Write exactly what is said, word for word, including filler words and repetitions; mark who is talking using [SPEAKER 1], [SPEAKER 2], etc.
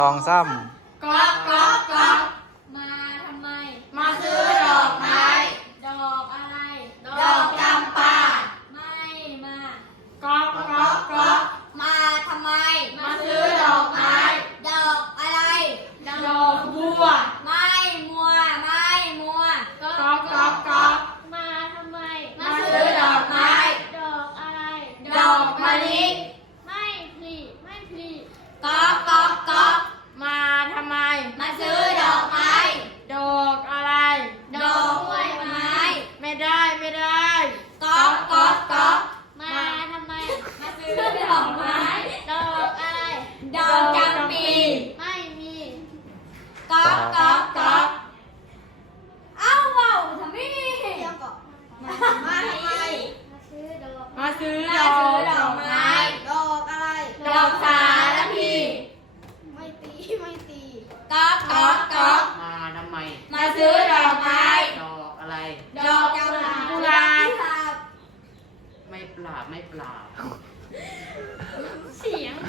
[SPEAKER 1] สองซ้
[SPEAKER 2] ก๊อกก๊อกก๊อก
[SPEAKER 3] มาทำไม
[SPEAKER 2] มาซื้อดอกไม้
[SPEAKER 3] ดอกอะไร
[SPEAKER 2] ดอกจำปา
[SPEAKER 3] ไม่มา
[SPEAKER 2] ก๊อกก๊อกก๊อก
[SPEAKER 4] มาทำไม
[SPEAKER 2] มาซื้อดอกไม้
[SPEAKER 4] ดอกอะไร
[SPEAKER 2] ดอกบัว
[SPEAKER 4] ไม่มัว ไม่มัว
[SPEAKER 2] ก๊อกก๊อกก๊อก
[SPEAKER 3] มาทำไม
[SPEAKER 2] มาซื้อดอกไม้
[SPEAKER 3] ดอกอะไร
[SPEAKER 2] ดอกมะลิ
[SPEAKER 3] ไม่พลีไม่พลี
[SPEAKER 4] ก๊อกก๊อกก๊อก
[SPEAKER 2] มาทำไม
[SPEAKER 4] มาซื้อดอกไม้
[SPEAKER 2] ดอกอะไร
[SPEAKER 4] ดอกกล้วยไม้
[SPEAKER 2] ไม่ได้ไม่ได้
[SPEAKER 4] ก๊อกก๊อกก๊อก
[SPEAKER 3] มาทำไม
[SPEAKER 4] มาซื้อดอกไม้
[SPEAKER 3] ดอกอะไร
[SPEAKER 4] ดอกจำปี
[SPEAKER 3] ไม่มี
[SPEAKER 4] ก๊อกก๊อกก๊อกเอ้าว้าวทำไมมาทำไม
[SPEAKER 3] มาซื้อดอก
[SPEAKER 2] มาซื้อ
[SPEAKER 4] มา
[SPEAKER 2] ดอ
[SPEAKER 4] ซื้อก ดอกไม้
[SPEAKER 5] ดอกอะไร
[SPEAKER 4] ดอกสารพี
[SPEAKER 5] ไม่ตี ไม่ตี
[SPEAKER 4] ก๊อกก๊อกก๊อก
[SPEAKER 6] มาทำไม
[SPEAKER 4] มาซื้อดอกไม้
[SPEAKER 6] ดอกอะไร
[SPEAKER 4] ดอกกุหลาบ
[SPEAKER 2] กุหลาบ
[SPEAKER 6] ไม่ปราบไม่ปราบ
[SPEAKER 3] เสียง